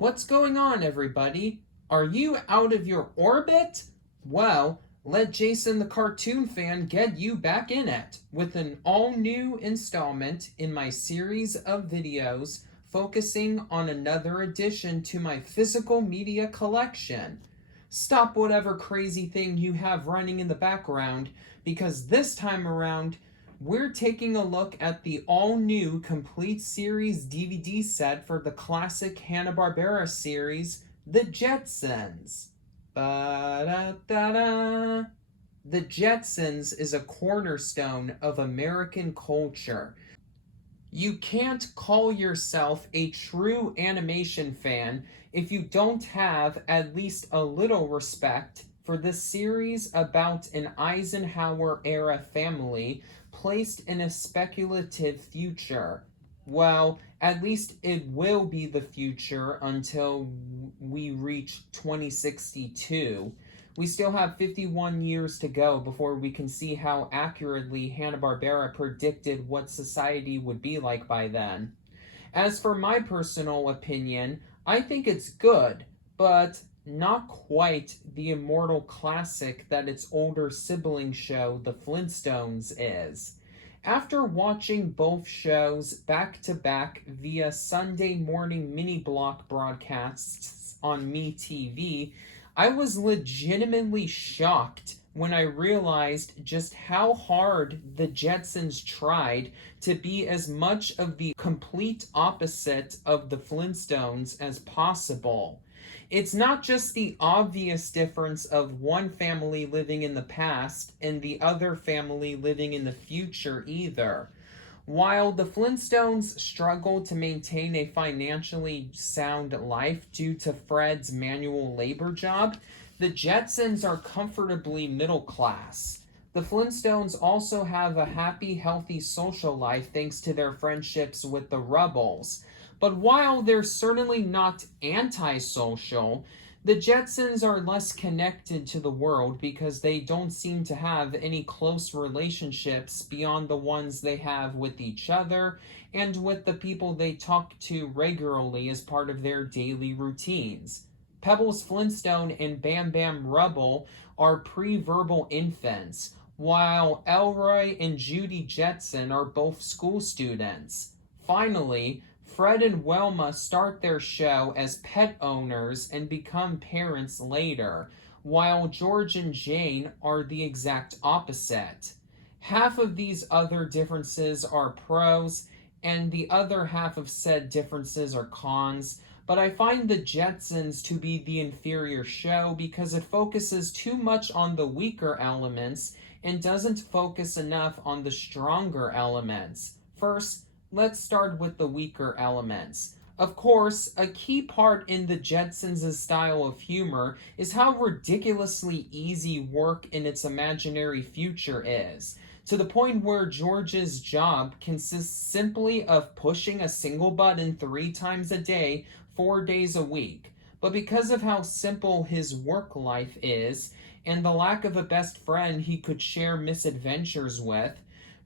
What's going on, everybody? Are you out of your orbit? Well, let Jason the cartoon fan get you back in it with an all-new installment in my series of videos focusing on another addition to my physical media collection. Stop whatever crazy thing you have running in the background, because this time around, we're taking a look at the all-new complete series DVD set for the classic Hanna-Barbera series, The Jetsons. Ba-da-da-da. The Jetsons is a cornerstone of American culture. You can't call yourself a true animation fan if you don't have at least a little respect for this series about an Eisenhower-era family placed in a speculative future. Well, at least it will be the future until we reach 2062. We still have 51 years to go before we can see how accurately Hanna-Barbera predicted what society would be like by then. As for my personal opinion, I think it's good, but not quite the immortal classic that its older sibling show, The Flintstones, is. After watching both shows back to back via Sunday morning mini block broadcasts on MeTV, I was legitimately shocked when I realized just how hard the Jetsons tried to be as much of the complete opposite of the Flintstones as possible. It's not just the obvious difference of one family living in the past and the other family living in the future either. While the Flintstones struggle to maintain a financially sound life due to Fred's manual labor job, the Jetsons are comfortably middle class. The Flintstones also have a happy, healthy social life thanks to their friendships with the Rubbles. But while they're certainly not antisocial, the Jetsons are less connected to the world because they don't seem to have any close relationships beyond the ones they have with each other and with the people they talk to regularly as part of their daily routines. Pebbles Flintstone and Bam Bam Rubble are pre-verbal infants, while Elroy and Judy Jetson are both school students. Finally, Fred and Wilma start their show as pet owners and become parents later, while George and Jane are the exact opposite. Half of these other differences are pros, and the other half of said differences are cons, but I find the Jetsons to be the inferior show because it focuses too much on the weaker elements and doesn't focus enough on the stronger elements. First, let's start with the weaker elements. Of course, a key part in the Jetsons' style of humor is how ridiculously easy work in its imaginary future is, to the point where George's job consists simply of pushing a single button 3 times a day, 4 days a week. But because of how simple his work life is, and the lack of a best friend he could share misadventures with,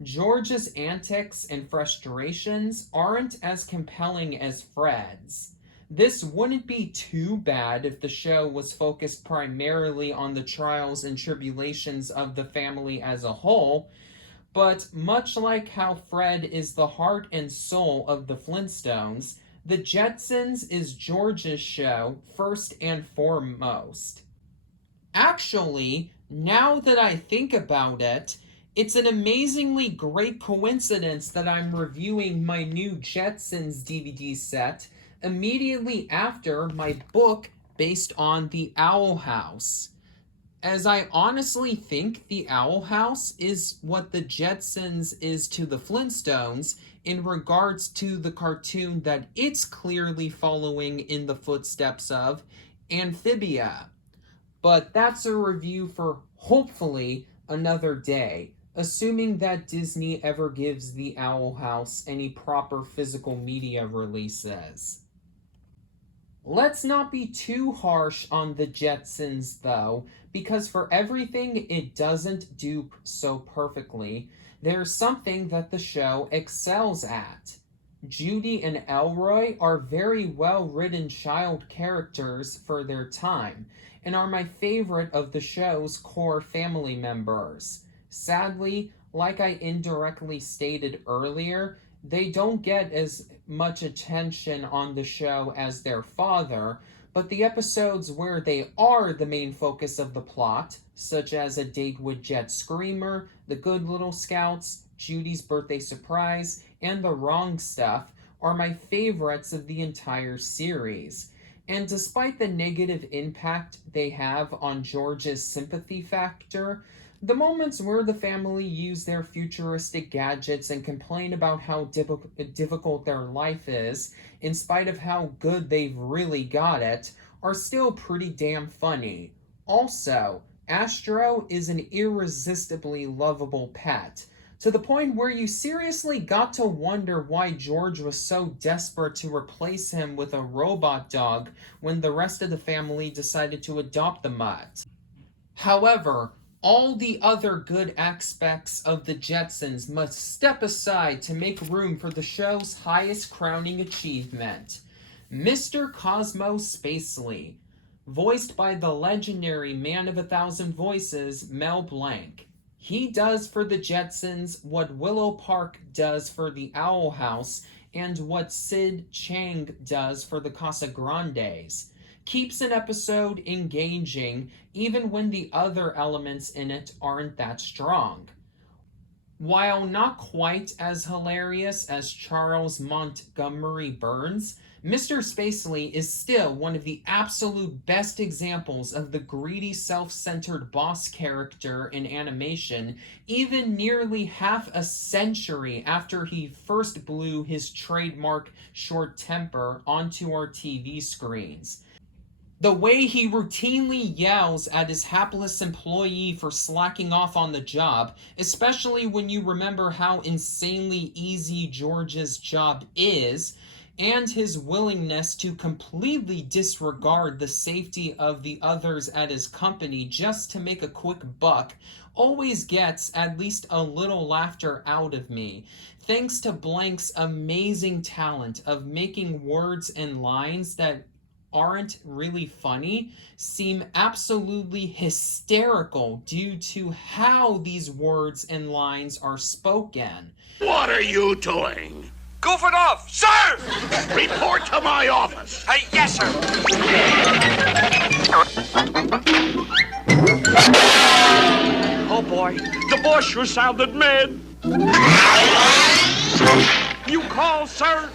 George's antics and frustrations aren't as compelling as Fred's. This wouldn't be too bad if the show was focused primarily on the trials and tribulations of the family as a whole, but much like how Fred is the heart and soul of the Flintstones, The Jetsons is George's show first and foremost. Actually, now that I think about it, it's an amazingly great coincidence that I'm reviewing my new Jetsons DVD set immediately after my book based on the Owl House, as I honestly think the Owl House is what the Jetsons is to the Flintstones in regards to the cartoon that it's clearly following in the footsteps of, Amphibia. But that's a review for hopefully another day, assuming that Disney ever gives the Owl House any proper physical media releases. Let's not be too harsh on the Jetsons, though, because for everything it doesn't do so perfectly, there's something that the show excels at. Judy and Elroy are very well-written child characters for their time, and are my favorite of the show's core family members. Sadly, like I indirectly stated earlier, they don't get as much attention on the show as their father, but the episodes where they are the main focus of the plot, such as A Date with Jet Screamer, The Good Little Scouts, Judy's Birthday Surprise, and The Wrong Stuff, are my favorites of the entire series. And despite the negative impact they have on George's sympathy factor, the moments where the family use their futuristic gadgets and complain about how difficult their life is, in spite of how good they've really got it, are still pretty damn funny. Also, Astro is an irresistibly lovable pet, to the point where you seriously got to wonder why George was so desperate to replace him with a robot dog when the rest of the family decided to adopt the mutt. However, all the other good aspects of the Jetsons must step aside to make room for the show's highest crowning achievement, Mr. Cosmo Spacely, voiced by the legendary man of 1,000 voices, Mel Blanc. He does for the Jetsons what Willow Park does for the Owl House and what Sid Chang does for the Casagrandes. Keeps an episode engaging even when the other elements in it aren't that strong. While not quite as hilarious as Charles Montgomery Burns, Mr. Spacely is still one of the absolute best examples of the greedy, self-centered boss character in animation, even nearly half a century after he first blew his trademark short temper onto our TV screens. The way he routinely yells at his hapless employee for slacking off on the job, especially when you remember how insanely easy George's job is, and his willingness to completely disregard the safety of the others at his company just to make a quick buck, always gets at least a little laughter out of me, thanks to Blank's amazing talent of making words and lines that aren't really funny seem absolutely hysterical due to how these words and lines are spoken. What are you doing? Goof it off, sir! Report to my office. Yes, sir. Oh, boy. The boss sure sounded mad. You call, sir?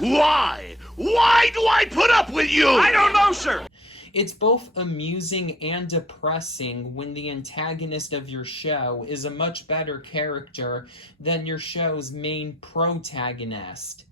Why? Why do I put up with you? I don't know, sir. It's both amusing and depressing when the antagonist of your show is a much better character than your show's main protagonist.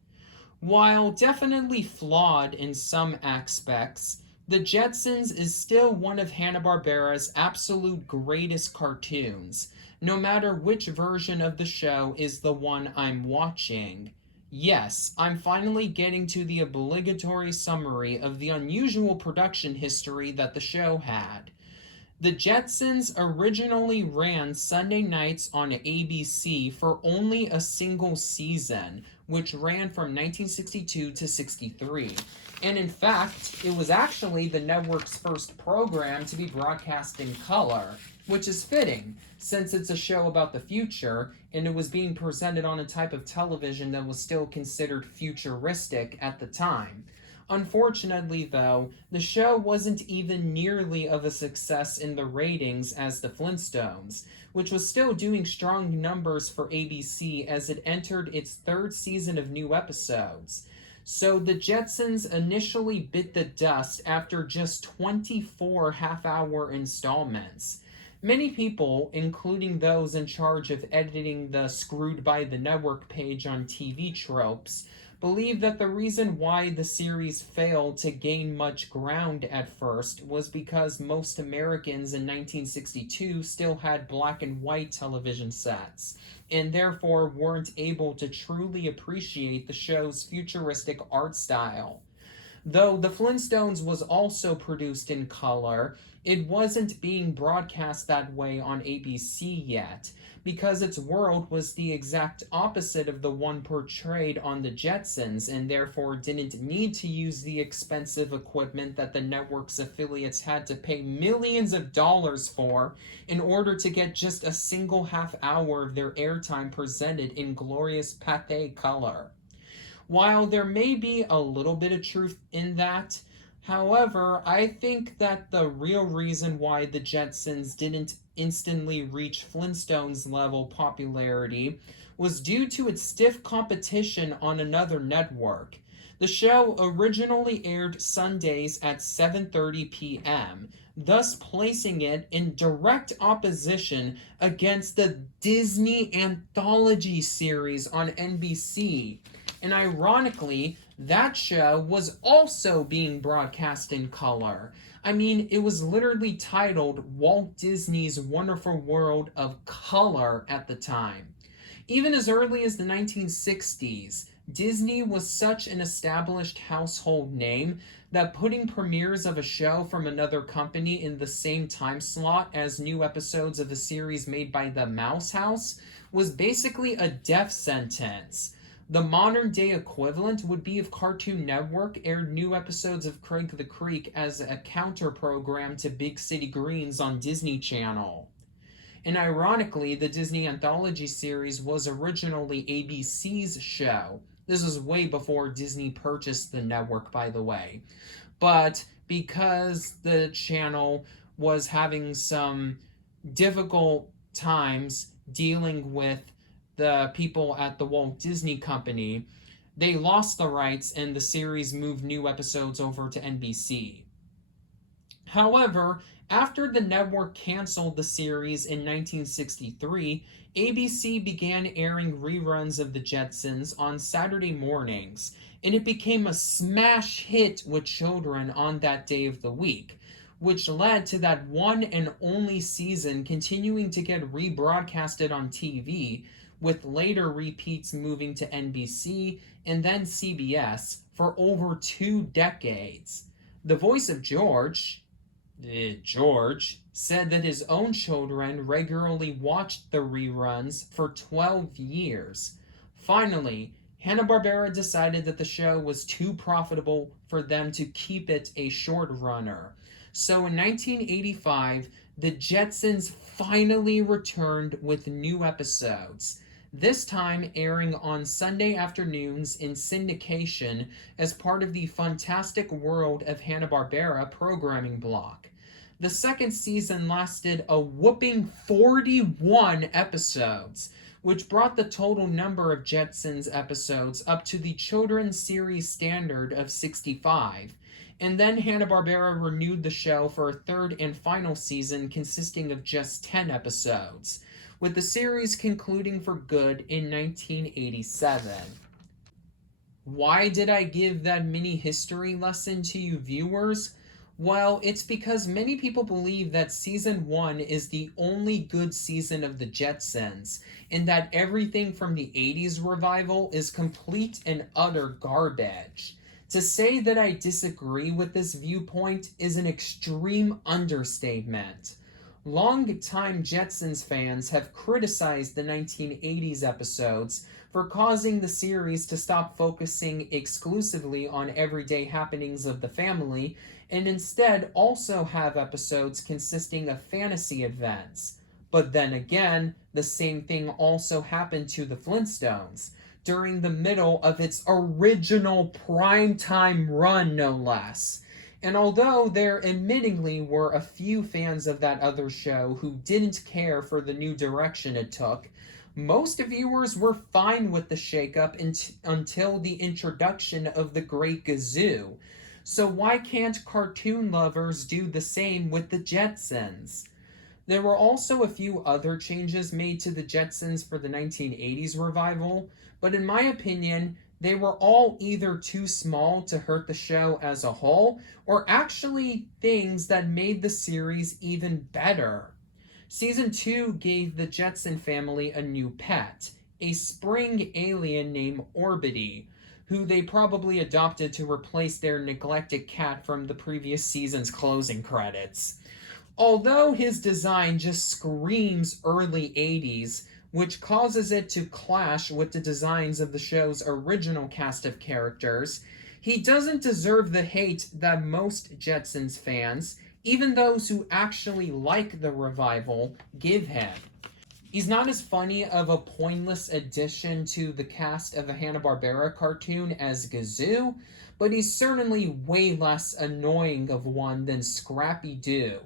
While definitely flawed in some aspects, The Jetsons is still one of Hanna-Barbera's absolute greatest cartoons, no matter which version of the show is the one I'm watching. Yes, I'm finally getting to the obligatory summary of the unusual production history that the show had. The Jetsons originally ran Sunday nights on ABC for only a single season, which ran from 1962 to 63. And in fact, it was actually the network's first program to be broadcast in color, which is fitting, since it's a show about the future, and it was being presented on a type of television that was still considered futuristic at the time. Unfortunately, though, the show wasn't even nearly of a success in the ratings as the Flintstones, which was still doing strong numbers for ABC as it entered its third season of new episodes. So the Jetsons initially bit the dust after just 24 half-hour installments. Many people, including those in charge of editing the Screwed by the Network page on TV Tropes, believe that the reason why the series failed to gain much ground at first was because most Americans in 1962 still had black and white television sets, and therefore weren't able to truly appreciate the show's futuristic art style. Though The Flintstones was also produced in color, it wasn't being broadcast that way on ABC yet, because its world was the exact opposite of the one portrayed on the Jetsons, and therefore didn't need to use the expensive equipment that the network's affiliates had to pay millions of dollars for in order to get just a single half hour of their airtime presented in glorious pathé color. While there may be a little bit of truth in that, however, I think that the real reason why the Jetsons didn't instantly reach Flintstones level popularity was due to its stiff competition on another network. The show originally aired Sundays at 7:30 p.m., thus placing it in direct opposition against the Disney anthology series on NBC. And ironically, that show was also being broadcast in color. I mean, it was literally titled Walt Disney's Wonderful World of Color at the time. Even as early as the 1960s, Disney was such an established household name that putting premieres of a show from another company in the same time slot as new episodes of a series made by the Mouse House was basically a death sentence. The modern day equivalent would be if Cartoon Network aired new episodes of Craig the Creek as a counter program to Big City Greens on Disney Channel. And ironically, the Disney Anthology series was originally ABC's show. This was way before Disney purchased the network, by the way. But because the channel was having some difficult times dealing with the people at the Walt Disney Company, they lost the rights and the series moved new episodes over to NBC. However, after the network canceled the series in 1963, ABC began airing reruns of the Jetsons on Saturday mornings, and it became a smash hit with children on that day of the week, which led to that one and only season continuing to get rebroadcasted on TV, with later repeats moving to NBC and then CBS for over 2 decades. The voice of George said that his own children regularly watched the reruns for 12 years. Finally, Hanna-Barbera decided that the show was too profitable for them to keep it a short runner. So in 1985, the Jetsons finally returned with new episodes, this time airing on Sunday afternoons in syndication as part of the Fantastic World of Hanna-Barbera programming block. The second season lasted a whopping 41 episodes, which brought the total number of Jetsons episodes up to the children's series standard of 65. And then Hanna-Barbera renewed the show for a third and final season consisting of just 10 episodes, with the series concluding for good in 1987. Why did I give that mini history lesson to you viewers? Well, it's because many people believe that season 1 is the only good season of the Jetsons, and that everything from the 80s revival is complete and utter garbage. To say that I disagree with this viewpoint is an extreme understatement. Long-time Jetsons fans have criticized the 1980s episodes for causing the series to stop focusing exclusively on everyday happenings of the family and instead also have episodes consisting of fantasy events. But then again, the same thing also happened to the Flintstones during the middle of its original primetime run, no less. And although there admittingly were a few fans of that other show who didn't care for the new direction it took, most viewers were fine with the shakeup until the introduction of the Great Gazoo. So why can't cartoon lovers do the same with the Jetsons? There were also a few other changes made to the Jetsons for the 1980s revival, but in my opinion, they were all either too small to hurt the show as a whole, or actually things that made the series even better. Season 2 gave the Jetson family a new pet, a spring alien named Orbity, who they probably adopted to replace their neglected cat from the previous season's closing credits. Although his design just screams early 80s, which causes it to clash with the designs of the show's original cast of characters, he doesn't deserve the hate that most Jetsons fans, even those who actually like the revival, give him. He's not as funny of a pointless addition to the cast of a Hanna-Barbera cartoon as Gazoo, but he's certainly way less annoying of one than Scrappy-Doo.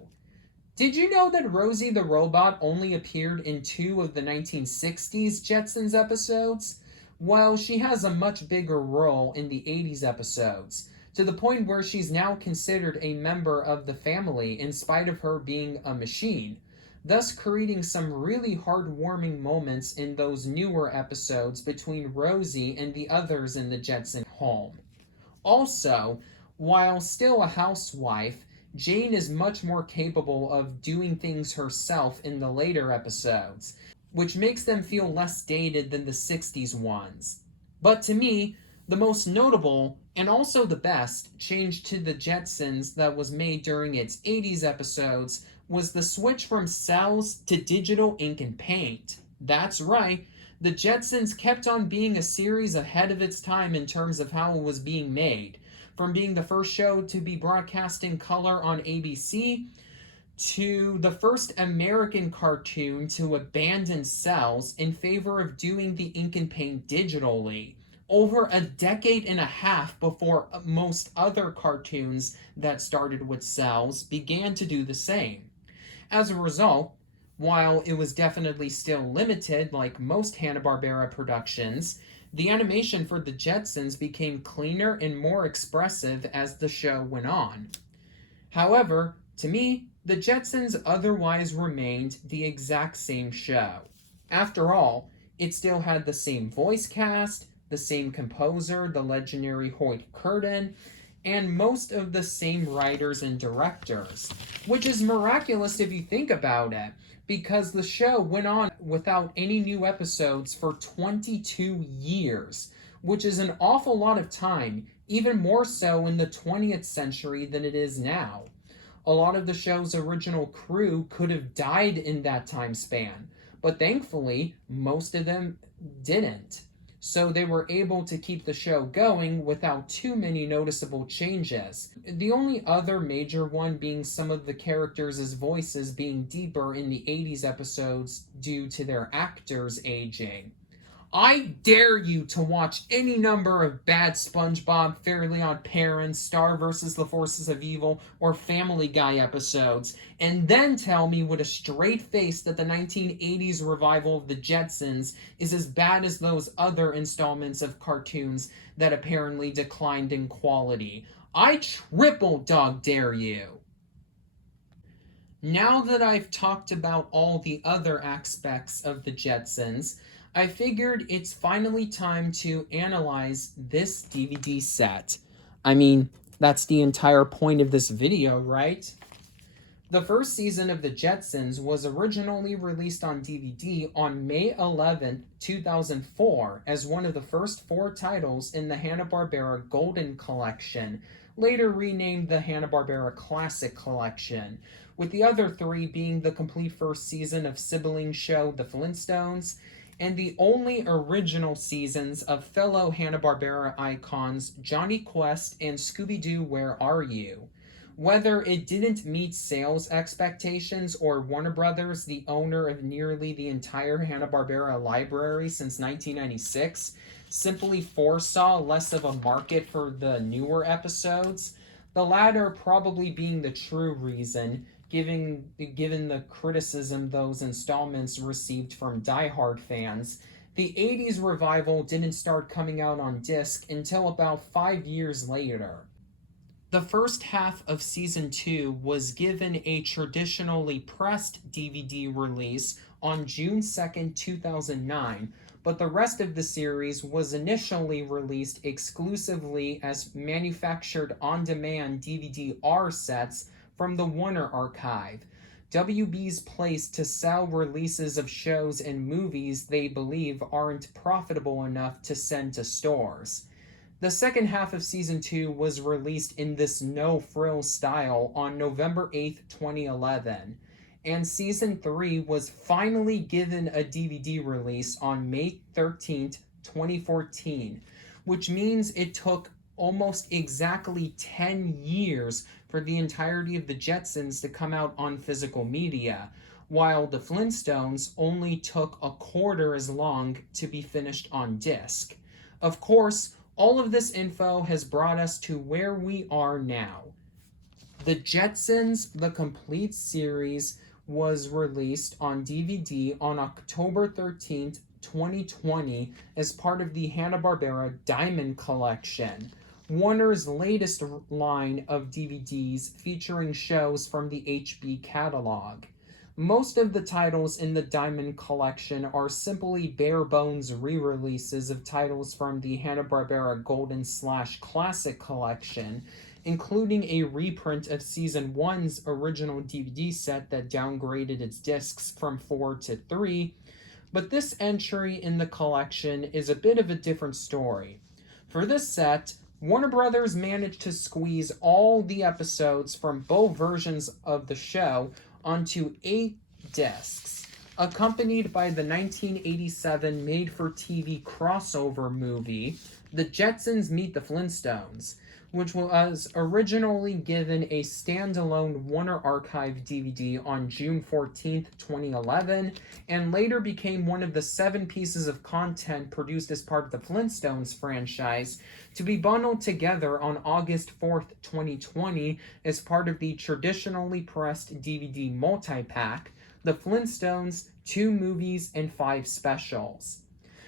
Did you know that Rosie the Robot only appeared in 2 of the 1960s Jetsons episodes? Well, she has a much bigger role in the 80s episodes, to the point where she's now considered a member of the family in spite of her being a machine, thus creating some really heartwarming moments in those newer episodes between Rosie and the others in the Jetson home. Also, while still a housewife, Jane is much more capable of doing things herself in the later episodes, which makes them feel less dated than the 60s ones. But to me, the most notable, and also the best, change to the Jetsons that was made during its 80s episodes was the switch from cells to digital ink and paint. That's right, the Jetsons kept on being a series ahead of its time in terms of how it was being made. From being the first show to be broadcast in color on ABC, to the first American cartoon to abandon cells in favor of doing the ink and paint digitally, over a decade and a half before most other cartoons that started with cells began to do the same. As a result, while it was definitely still limited like most Hanna-Barbera productions, the animation for the Jetsons became cleaner and more expressive as the show went on. However, to me, the Jetsons otherwise remained the exact same show. After all, it still had the same voice cast, the same composer, the legendary Hoyt Curtin, and most of the same writers and directors, which is miraculous if you think about it, because the show went on without any new episodes for 22 years, which is an awful lot of time, even more so in the 20th century than it is now. A lot of the show's original crew could have died in that time span, but thankfully, most of them didn't. So they were able to keep the show going without too many noticeable changes. The only other major one being some of the characters' voices being deeper in the 80s episodes due to their actors aging. I dare you to watch any number of bad SpongeBob, Fairly Odd Parents, Star vs. the Forces of Evil, or Family Guy episodes, and then tell me with a straight face that the 1980s revival of the Jetsons is as bad as those other installments of cartoons that apparently declined in quality. I triple dog dare you! Now that I've talked about all the other aspects of the Jetsons, I figured it's finally time to analyze this DVD set. I mean, that's the entire point of this video, right? The first season of the Jetsons was originally released on DVD on May 11, 2004, as one of the first 4 titles in the Hanna-Barbera Golden Collection, later renamed the Hanna-Barbera Classic Collection, with the other 3 being the complete first season of sibling show The Flintstones, and the only original seasons of fellow Hanna-Barbera icons Johnny Quest and Scooby-Doo Where Are You? Whether it didn't meet sales expectations or Warner Brothers, the owner of nearly the entire Hanna-Barbera library since 1996, simply foresaw less of a market for the newer episodes, the latter probably being the true reason, given the criticism those installments received from diehard fans. The 80s revival didn't start coming out on disc until about 5 years later. The first half of Season 2 was given a traditionally pressed DVD release on June 2nd, 2009, but the rest of the series was initially released exclusively as manufactured on-demand DVD-R sets from the Warner Archive, WB's place to sell releases of shows and movies they believe aren't profitable enough to send to stores. The second half of Season 2 was released in this no-frills style on November 8th, 2011, and Season 3 was finally given a DVD release on May 13th, 2014, which means it took almost exactly 10 years for the entirety of the Jetsons to come out on physical media, while the Flintstones only took a quarter as long to be finished on disc. Of course, all of this info has brought us to where we are now. The Jetsons, the complete series, was released on DVD on October 13th, 2020 as part of the Hanna-Barbera Diamond Collection, Warner's latest line of DVDs featuring shows from the HB catalog. Most of the titles in the Diamond Collection are simply bare-bones re-releases of titles from the Hanna-Barbera Golden/Classic Collection, including a reprint of Season 1's original DVD set that downgraded its discs from 4 to 3, but this entry in the collection is a bit of a different story. For this set, Warner Brothers managed to squeeze all the episodes from both versions of the show onto 8 discs, accompanied by the 1987 made-for-TV crossover movie, The Jetsons Meet the Flintstones, which was originally given a standalone Warner Archive DVD on June 14th, 2011, and later became one of the 7 pieces of content produced as part of the Flintstones franchise to be bundled together on August 4th, 2020 as part of the traditionally pressed DVD multi-pack, The Flintstones, 2 Movies, and 5 Specials.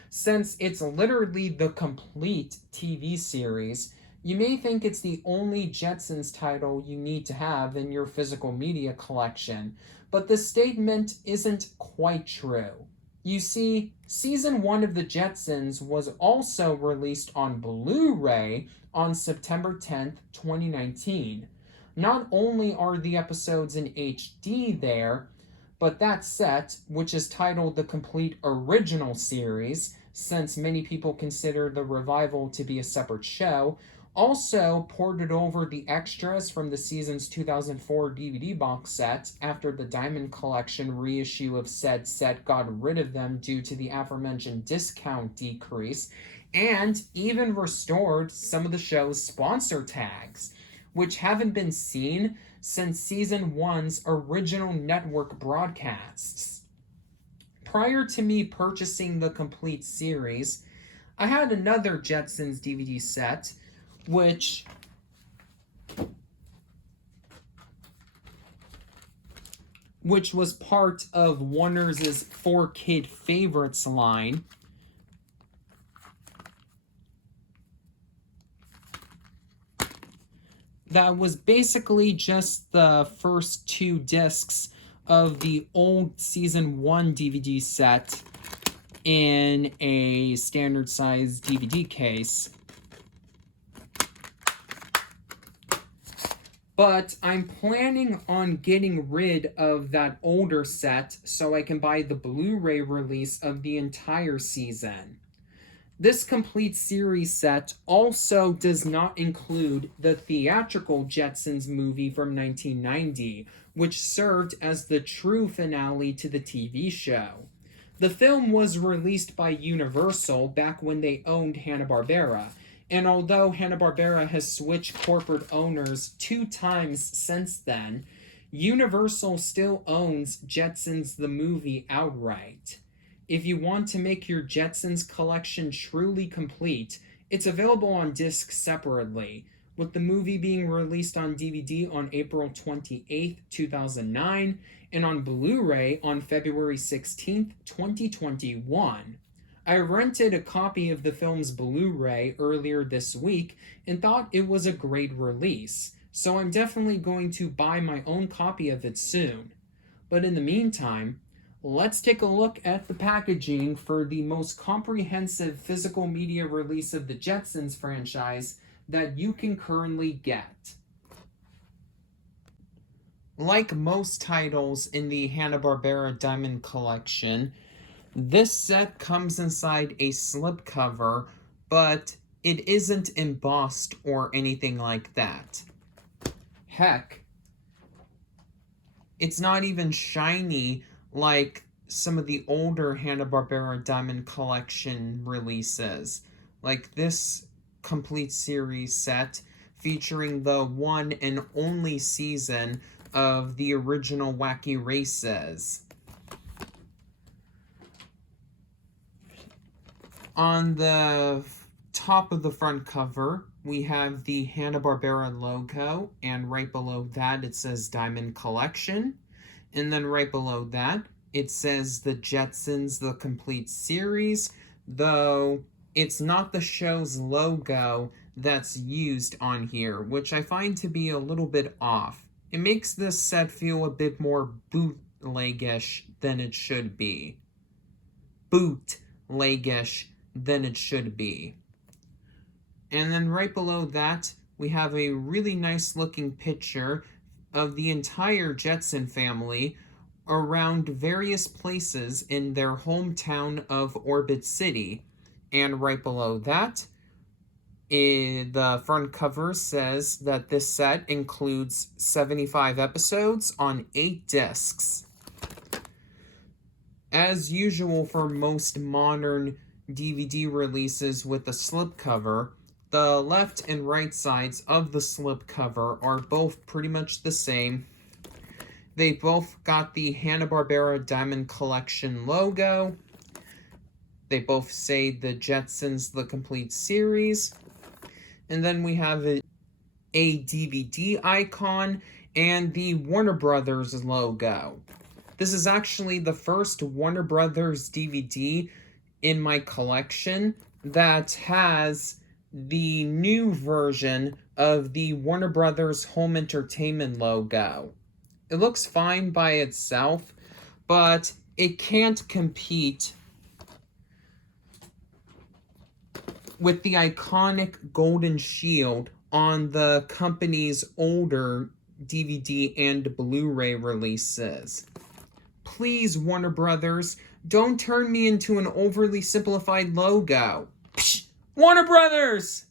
Since it's literally the complete TV series, you may think it's the only Jetsons title you need to have in your physical media collection, but the statement isn't quite true. You see, Season 1 of The Jetsons was also released on Blu-ray on September 10th, 2019. Not only are the episodes in HD there, but that set, which is titled the complete original series, since many people consider the revival to be a separate show, also ported over the extras from the season's 2004 DVD box set after the Diamond Collection reissue of said set got rid of them due to the aforementioned discount decrease, and even restored some of the show's sponsor tags, which haven't been seen since Season 1's original network broadcasts. Prior to me purchasing the complete series, I had another Jetsons DVD set, which was part of Warner's 4Kid Favorites line. That was basically just the first 2 discs of the old Season 1 DVD set in a standard size DVD case. But I'm planning on getting rid of that older set so I can buy the Blu-ray release of the entire season. This complete series set also does not include the theatrical Jetsons movie from 1990, which served as the true finale to the TV show. The film was released by Universal back when they owned Hanna-Barbera, and although Hanna-Barbera has switched corporate owners 2 times since then, Universal still owns Jetsons the movie outright. If you want to make your Jetsons collection truly complete, it's available on disc separately, with the movie being released on DVD on April 28, 2009, and on Blu-ray on February 16, 2021. I rented a copy of the film's Blu-ray earlier this week and thought it was a great release, so I'm definitely going to buy my own copy of it soon. But in the meantime, let's take a look at the packaging for the most comprehensive physical media release of the Jetsons franchise that you can currently get. Like most titles in the Hanna-Barbera Diamond Collection, this set comes inside a slipcover, but it isn't embossed or anything like that. Heck, it's not even shiny like some of the older Hanna-Barbera Diamond Collection releases. Like this complete series set featuring the one and only season of the original Wacky Races. On the top of the front cover, we have the Hanna-Barbera logo, and right below that it says Diamond Collection. And then right below that, it says the Jetsons, the complete series, though it's not the show's logo that's used on here, which I find to be a little bit off. It makes this set feel a bit more bootlegish than it should be. Bootlegish than it should be. And then right below that, we have a really nice looking picture of the entire Jetson family around various places in their hometown of Orbit City. And right below that, the front cover says that this set includes 75 episodes on 8 discs. As usual for most modern DVD releases with a slipcover, the left and right sides of the slipcover are both pretty much the same. They both got the Hanna-Barbera Diamond Collection logo. They both say the Jetsons, the complete series. And then we have a DVD icon and the Warner Brothers logo. This is actually the first Warner Brothers DVD in my collection that has the new version of the Warner Brothers Home Entertainment logo. It looks fine by itself, but it can't compete with the iconic golden shield on the company's older DVD and Blu-ray releases. Please, Warner Brothers, don't turn me into an overly simplified logo. Psh! Warner Brothers!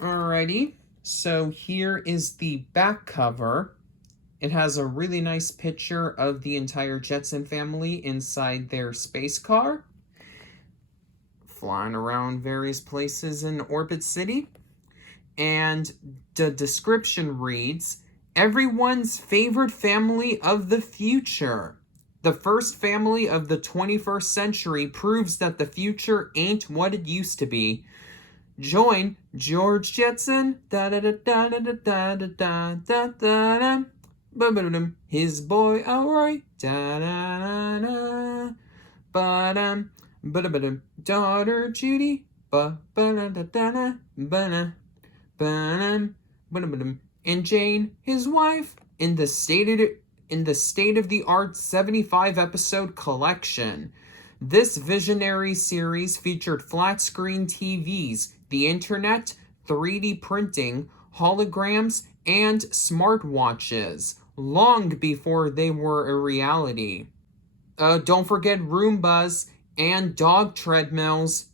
Alrighty, so here is the back cover. It has a really nice picture of the entire Jetson family inside their space car, flying around various places in Orbit City. And the description reads, everyone's favorite family of the future. The first family of the 21st century proves that the future ain't what it used to be. Join George Jetson, his boy Elroy, daughter Judy, and Jane, his wife, in the state-of-the-art 75-episode collection. This visionary series featured flat-screen TVs, the internet, 3D printing, holograms, and smartwatches, long before they were a reality. Don't forget Roombas and dog treadmills.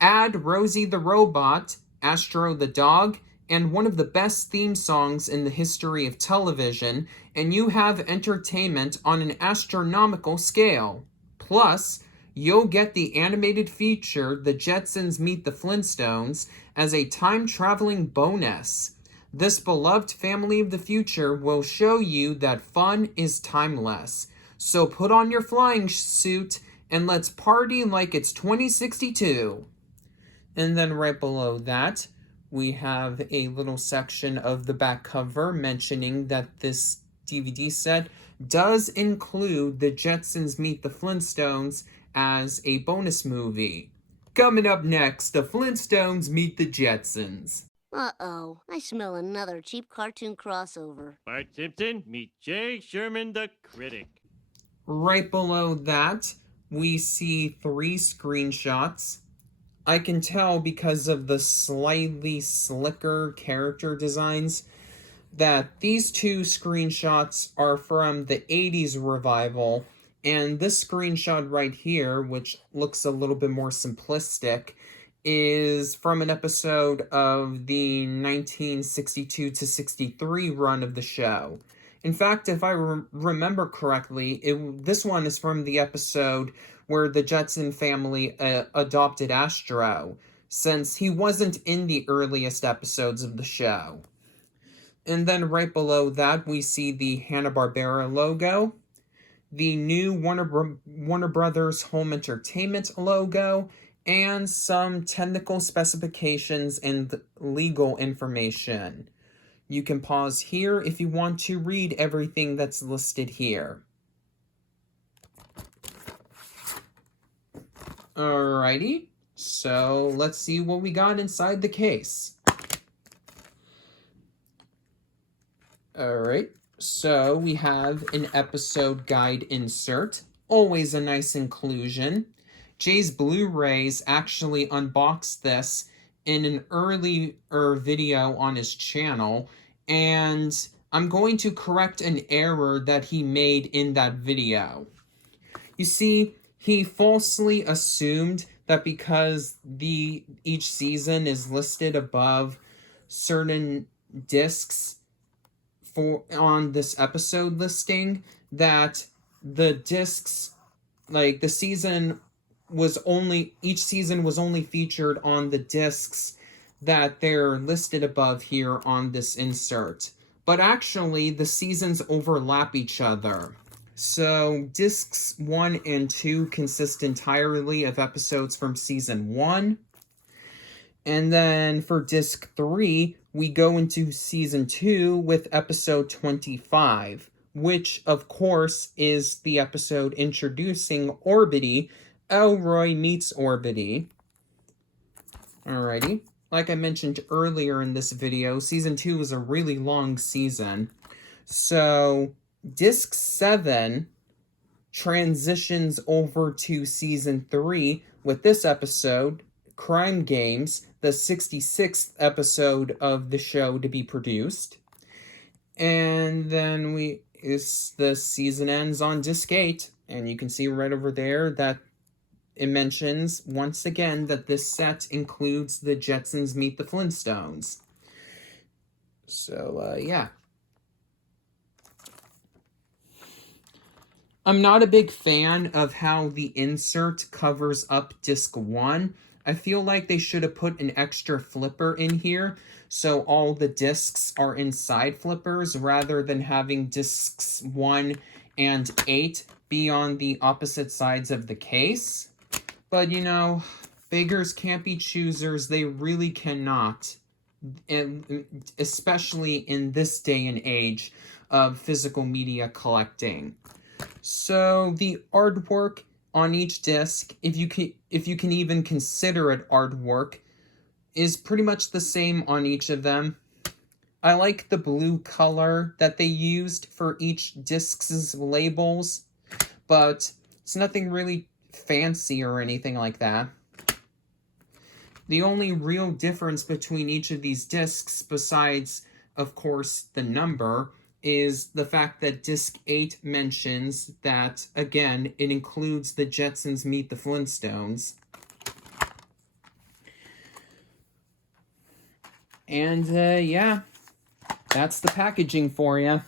Add Rosie the Robot, Astro the Dog, and one of the best theme songs in the history of television, and you have entertainment on an astronomical scale. Plus, you'll get the animated feature The Jetsons Meet the Flintstones as a time-traveling bonus. This beloved family of the future will show you that fun is timeless. So put on your flying suit and let's party like it's 2062. And then right below that, we have a little section of the back cover mentioning that this DVD set does include The Jetsons Meet the Flintstones as a bonus movie. Coming up next, the Flintstones meet the Jetsons. Uh-oh, I smell another cheap cartoon crossover. Bart Simpson, meet Jay Sherman the Critic. Right below that, we see 3 screenshots. I can tell because of the slightly slicker character designs that these 2 screenshots are from the 80s revival, And this screenshot right here, which looks a little bit more simplistic, is from an episode of the 1962 to 63 run of the show. In fact, if I remember correctly, this one is from the episode where the Jetson family adopted Astro, since he wasn't in the earliest episodes of the show. And then right below that, we see the Hanna-Barbera logo, the new Warner Brothers Home Entertainment logo, and some technical specifications and legal information. You can pause here if you want to read everything that's listed here. Alrighty, so let's see what we got inside the case. Alright, so we have an episode guide insert. Always a nice inclusion. Jay's Blu-rays actually unboxed this in an earlier video on his channel, and I'm going to correct an error that he made in that video. You see, he falsely assumed that because each season is listed above certain discs on this episode listing, that the discs, like each season was only featured on the discs that they're listed above here on this insert. But actually, the seasons overlap each other. So, discs 1 and 2 consist entirely of episodes from season 1. And then for disc 3, we go into season 2 with episode 25, which, of course, is the episode introducing Orbity. Elroy meets Orbity. Alrighty. Like I mentioned earlier in this video, season 2 was a really long season. So, disc 7 transitions over to season 3 with this episode, Crime Games, the 66th episode of the show to be produced. And then the season ends on disc 8, and you can see right over there that it mentions once again that this set includes the Jetsons Meet the Flintstones. So, yeah. I'm not a big fan of how the insert covers up disc 1. I feel like they should have put an extra flipper in here so all the discs are inside flippers rather than having discs 1 and 8 be on the opposite sides of the case. But, you know, beggars can't be choosers. They really cannot. And especially in this day and age of physical media collecting. So the artwork on each disc, if you can even consider it artwork, is pretty much the same on each of them. I like the blue color that they used for each disc's labels, but it's nothing really fancy or anything like that. The only real difference between each of these discs, besides, of course, the number, is the fact that disc 8 mentions that, again, it includes the Jetsons Meet the Flintstones. And, yeah, that's the packaging for you.